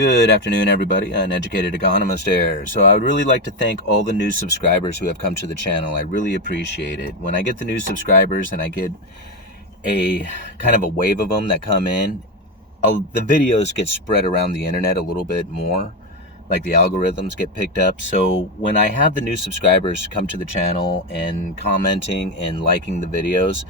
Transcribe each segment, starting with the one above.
Good afternoon, everybody. Uneducated Economist here. So I would really like to thank all the new subscribers who have come to the channel. I really appreciate it. When I get the new subscribers and I get a kind of a wave of them that come in, the videos get spread around the internet a little bit more, like the algorithms get picked up. So when I have the new subscribers come to the channel and commenting and liking the videos,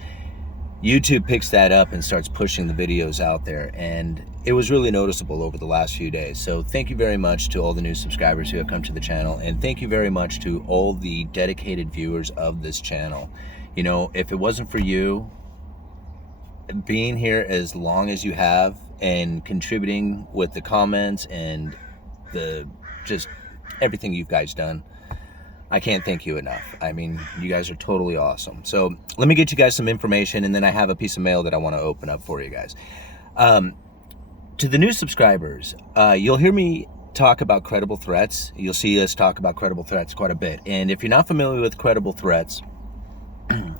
YouTube picks that up and starts pushing the videos out there, and it was really noticeable over the last few days. So thank you very much to all the new subscribers who have come to the channel, and thank you very much to all the dedicated viewers of this channel. You know, if it wasn't for you being here as long as you have and contributing with the comments and the just everything you guys done, I can't thank you enough. I mean, you guys are totally awesome. So let me get you guys some information, and then I have a piece of mail that I want to open up for you guys. To the new subscribers, you'll hear me talk about credible threats. You'll see us talk about credible threats quite a bit. And if you're not familiar with credible threats,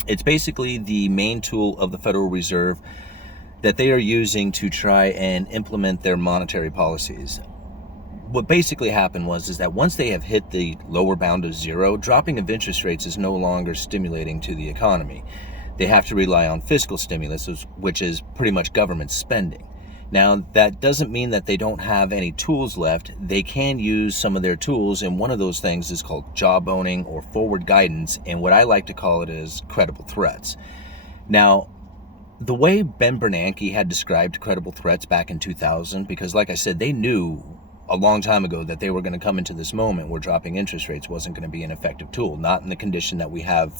it's basically the main tool of the Federal Reserve that they are using to try and implement their monetary policies. What basically happened is that once they have hit the lower bound of zero, dropping of interest rates is no longer stimulating to the economy. They have to rely on fiscal stimulus, which is pretty much government spending. Now, that doesn't mean that they don't have any tools left. They can use some of their tools, and one of those things is called jawboning or forward guidance, and what I like to call it is credible threats. Now, the way Ben Bernanke had described credible threats back in 2000, because like I said, they knew a long time ago that they were going to come into this moment where dropping interest rates wasn't going to be an effective tool, not in the condition that we have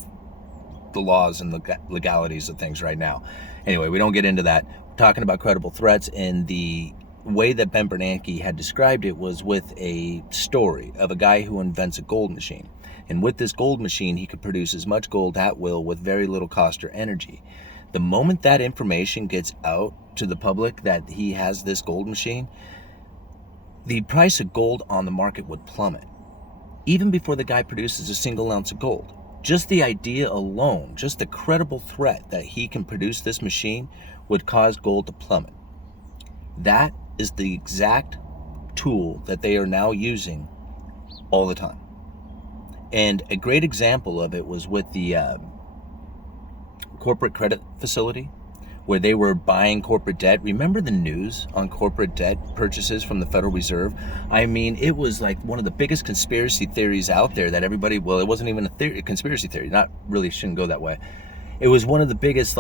the laws and the legalities of things right now. Anyway, we don't get into that. We're talking about credible threats, and the way that Ben Bernanke had described it was with a story of a guy who invents a gold machine. And with this gold machine, he could produce as much gold at will with very little cost or energy. The moment that information gets out to the public that he has this gold machine, the price of gold on the market would plummet, even before the guy produces a single ounce of gold. Just the idea alone, just the credible threat that he can produce this machine would cause gold to plummet. That is the exact tool that they are now using all the time. And a great example of it was with the corporate credit facility, where they were buying corporate debt. Remember the news on corporate debt purchases from the Federal Reserve? I mean, it was like one of the biggest conspiracy theories out there that everybody, well, it wasn't even a conspiracy theory, not really, shouldn't go that way. It was one of the biggest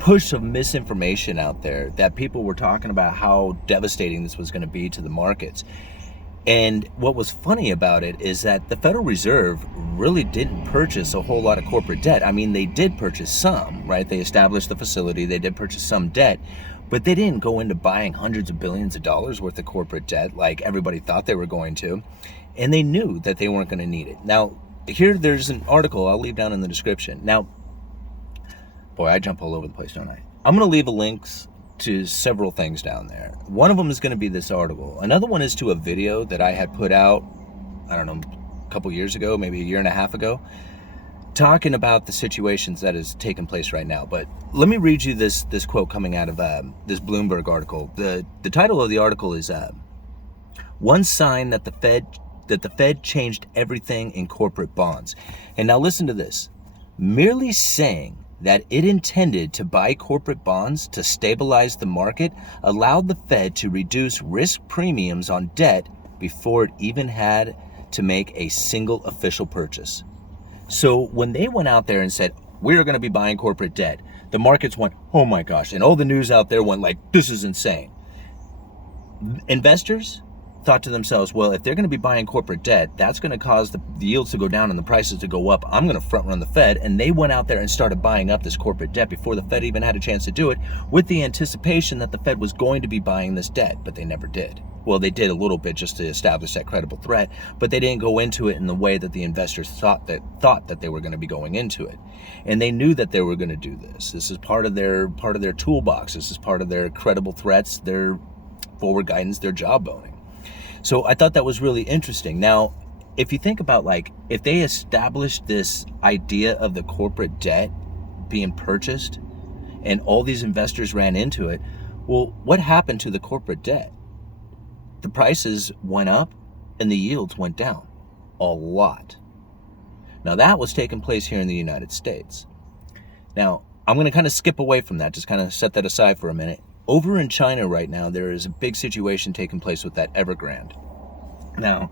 push of misinformation out there that people were talking about how devastating this was going to be to the markets. And what was funny about it is that the Federal Reserve really didn't purchase a whole lot of corporate debt. I mean, they did purchase some, right? They established the facility, they did purchase some debt, but they didn't go into buying hundreds of billions of dollars worth of corporate debt like everybody thought they were going to. And they knew that they weren't going to need it. Now, there's an article I'll leave down in the description. Now, boy, I jump all over the place, don't I? I'm going to leave links to several things down there. One of them is going to be this article. Another one is to a video that I had put out, I don't know, a couple years ago, maybe a year and a half ago, talking about the situations that is taking place right now. But let me read you this quote coming out of this Bloomberg article. The title of the article is "One Sign that the Fed Changed Everything in Corporate Bonds." And now listen to this. Merely saying that it intended to buy corporate bonds to stabilize the market allowed the Fed to reduce risk premiums on debt before it even had to make a single official purchase. So when they went out there and said, we're going to be buying corporate debt, the markets went, oh my gosh, and all the news out there went like, this is insane. Investors thought to themselves, well, if they're going to be buying corporate debt, that's going to cause the yields to go down and the prices to go up. I'm going to front run the Fed. And they went out there and started buying up this corporate debt before the Fed even had a chance to do it, with the anticipation that the Fed was going to be buying this debt, but they never did. Well, they did a little bit just to establish that credible threat, but they didn't go into it in the way that the investors thought that they were going to be going into it. And they knew that they were going to do this. This is part of their toolbox. This is part of their credible threats, their forward guidance, their jawboning. So I thought that was really interesting. Now, if you think about if they established this idea of the corporate debt being purchased and all these investors ran into it, well, what happened to the corporate debt? the prices went up and the yields went down a lot. Now that was taking place here in the United States. Now, I'm going to kind of skip away from that, just kind of set that aside for a minute. Over in China right now, there is a big situation taking place with that Evergrande. Now,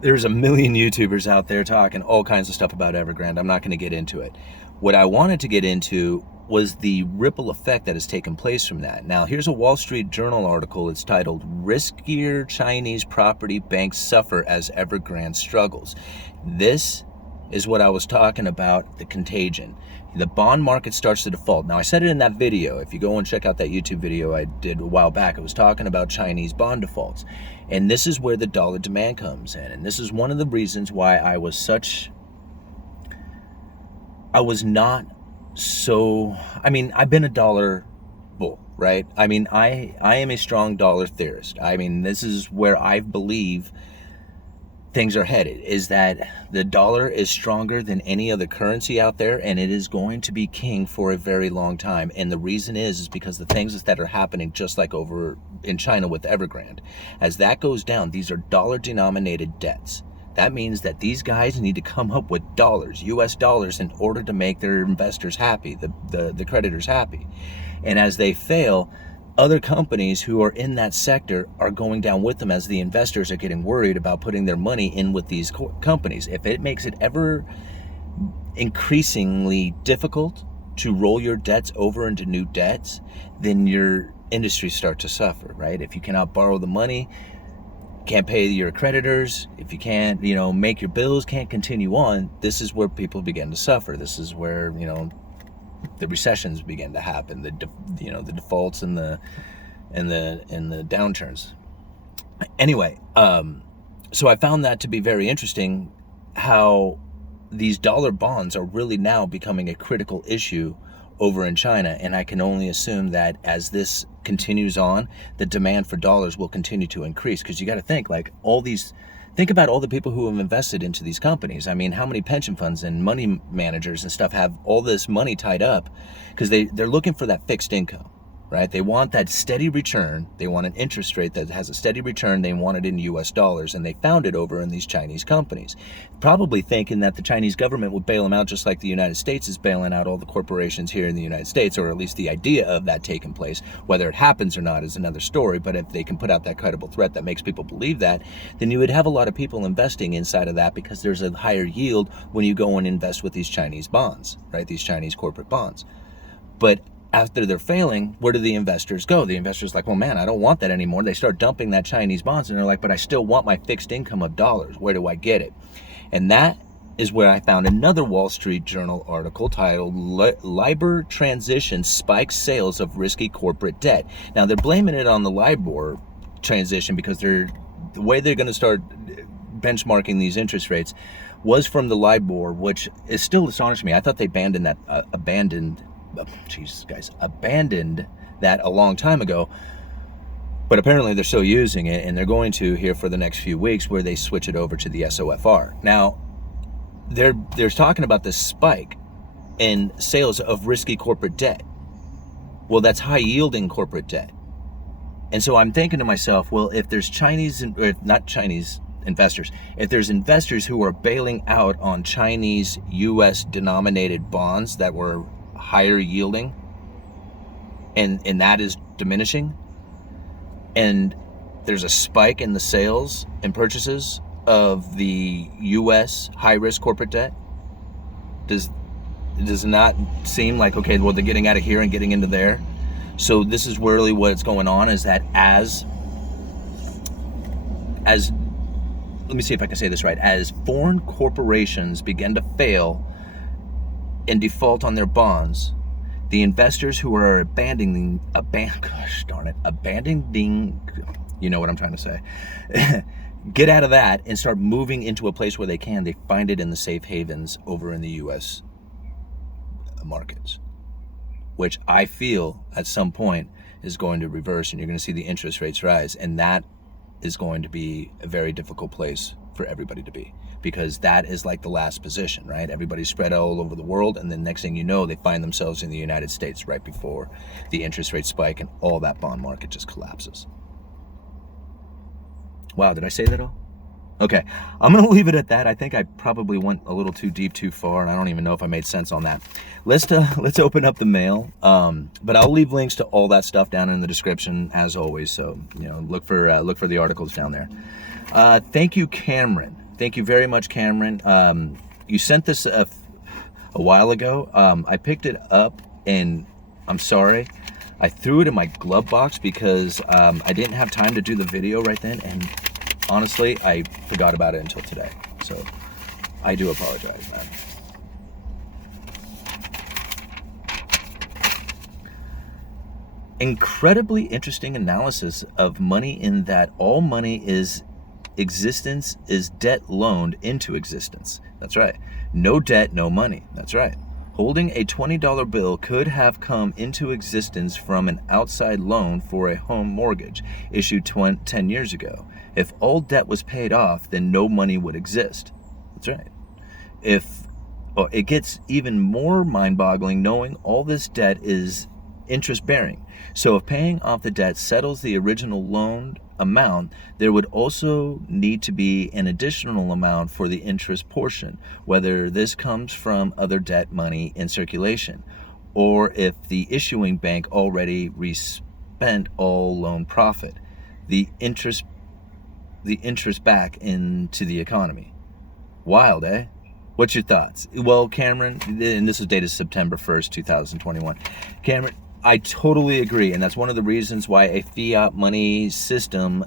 there's a million YouTubers out there talking all kinds of stuff about Evergrande. I'm not going to get into it. What I wanted to get into was the ripple effect that has taken place from that. Now, here's a Wall Street Journal article. It's titled, "Riskier Chinese Property Banks Suffer as Evergrande Struggles." This is what I was talking about, the contagion. The bond market starts to default. Now, I said it in that video. If you go and check out that YouTube video I did a while back, it was talking about Chinese bond defaults. And this is where the dollar demand comes in. And this is one of the reasons why I was not so, I've been a dollar bull, right? I am a strong dollar theorist. This is where I believe things are headed, is that the dollar is stronger than any other currency out there, and it is going to be king for a very long time. And the reason is because the things that are happening, just like over in China with Evergrande, as that goes down, these are dollar denominated debts. That means that these guys need to come up with dollars, US dollars, in order to make their investors happy, the creditors happy. And as they fail, other companies who are in that sector are going down with them, as the investors are getting worried about putting their money in with these companies. If it makes it ever increasingly difficult to roll your debts over into new debts, then your industry starts to suffer, right? If you cannot borrow the money, can't pay your creditors, if you can't, make your bills, can't continue on, this is where people begin to suffer. This is where, the recessions begin to happen, the defaults and the downturns. Anyway, so I found that to be very interesting, how these dollar bonds are really now becoming a critical issue over in China, and I can only assume that as this continues on, the demand for dollars will continue to increase, because you got to think think about all the people who have invested into these companies. How many pension funds and money managers and stuff have all this money tied up because they're looking for that fixed income, right? They want that steady return. They want an interest rate that has a steady return. They want it in US dollars, and they found it over in these Chinese companies, probably thinking that the Chinese government would bail them out just like the United States is bailing out all the corporations here in the United States, or at least the idea of that taking place. Whether it happens or not is another story, but if they can put out that credible threat that makes people believe that, then you would have a lot of people investing inside of that, because there's a higher yield when you go and invest with these Chinese bonds, right? These Chinese corporate bonds. But after they're failing, where do the investors go? The investors like, well, man, I don't want that anymore. They start dumping that Chinese bonds, and they're like, but I still want my fixed income of dollars. Where do I get it? And that is where I found another Wall Street Journal article titled, "Libor Transition Spikes Sales of Risky Corporate Debt." Now, they're blaming it on the Libor transition because the way they're going to start benchmarking these interest rates was from the Libor, which is still astonishing me. I thought they abandoned that a long time ago, but apparently they're still using it, and they're going to here for the next few weeks, where they switch it over to the SOFR. Now, they're talking about this spike in sales of risky corporate debt. Well, that's high yielding corporate debt. And so I'm thinking to myself, well, if there's not Chinese investors, if there's investors who are bailing out on Chinese US denominated bonds that were higher yielding, and that is diminishing, and there's a spike in the sales and purchases of the US high-risk corporate debt, does it not seem like, okay, well, they're getting out of here and getting into there? So this is really what's going on, is that as let me see if I can say this right, as foreign corporations begin to fail and default on their bonds, the investors who are abandoning, you know what I'm trying to say, get out of that and start moving into a place where they find it in the safe havens over in the US markets, which I feel at some point is going to reverse, and you're going to see the interest rates rise, and that is going to be a very difficult place for everybody to be, because that is like the last position, right? Everybody's spread all over the world, and then next thing you know, they find themselves in the United States right before the interest rate spike, and all that bond market just collapses. Wow, did I say that all? Okay, I'm gonna leave it at that. I think I probably went a little too deep, too far, and I don't even know if I made sense on that. Let's open up the mail. But I'll leave links to all that stuff down in the description as always. So look for the articles down there. Thank you, Cameron. Thank you very much, Cameron. You sent this a while ago. I picked it up, and I'm sorry. I threw it in my glove box because I didn't have time to do the video right then, and honestly, I forgot about it until today. So I do apologize, man. Incredibly interesting analysis of money in that all money is existence is debt loaned into existence. That's right. No debt, no money. That's right. Holding a $20 bill could have come into existence from an outside loan for a home mortgage issued 10 years ago. If all debt was paid off, then no money would exist. That's right. It gets even more mind-boggling knowing all this debt is interest-bearing. So if paying off the debt settles the original loan amount, there would also need to be an additional amount for the interest portion, whether this comes from other debt money in circulation, or if the issuing bank already spent all loan profit, the interest back into the economy. Wild, eh? What's your thoughts? Well, Cameron, and this is dated September 1st, 2021. Cameron, I totally agree, and that's one of the reasons why a fiat money system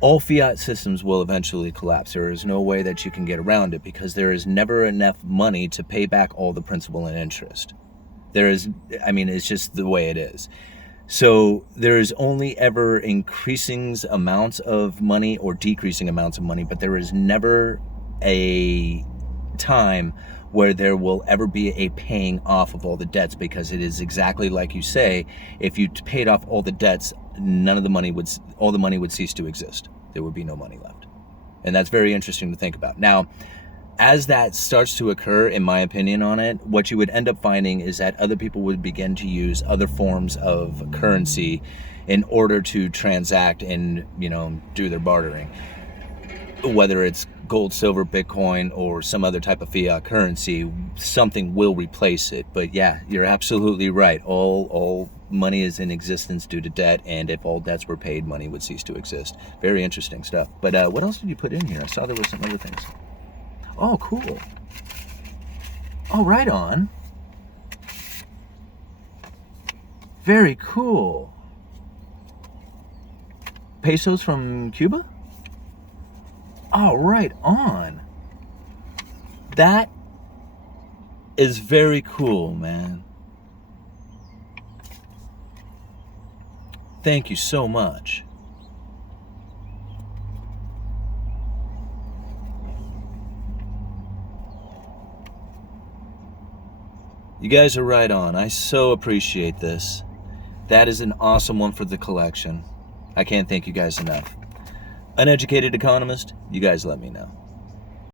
all fiat systems will eventually collapse. There is no way that you can get around it because there is never enough money to pay back all the principal and interest. It's just the way it is. So there's only ever increasing amounts of money or decreasing amounts of money, but there is never a time where there will ever be a paying off of all the debts, because it is exactly like you say, if you paid off all the debts, all the money would cease to exist. There would be no money left. And that's very interesting to think about. Now, as that starts to occur, in my opinion on it, what you would end up finding is that other people would begin to use other forms of currency in order to transact and, do their bartering. Whether it's gold, silver, Bitcoin, or some other type of fiat currency, something will replace it. But yeah, you're absolutely right. All money is in existence due to debt, and if all debts were paid, money would cease to exist. Very interesting stuff. But what else did you put in here? I saw there were some other things. Oh, cool. Oh, right on. Very cool. Pesos from Cuba? Oh, right on. That is very cool, man. Thank you so much. You guys are right on. I so appreciate this. That is an awesome one for the collection. I can't thank you guys enough. Uneducated Economist, you guys let me know.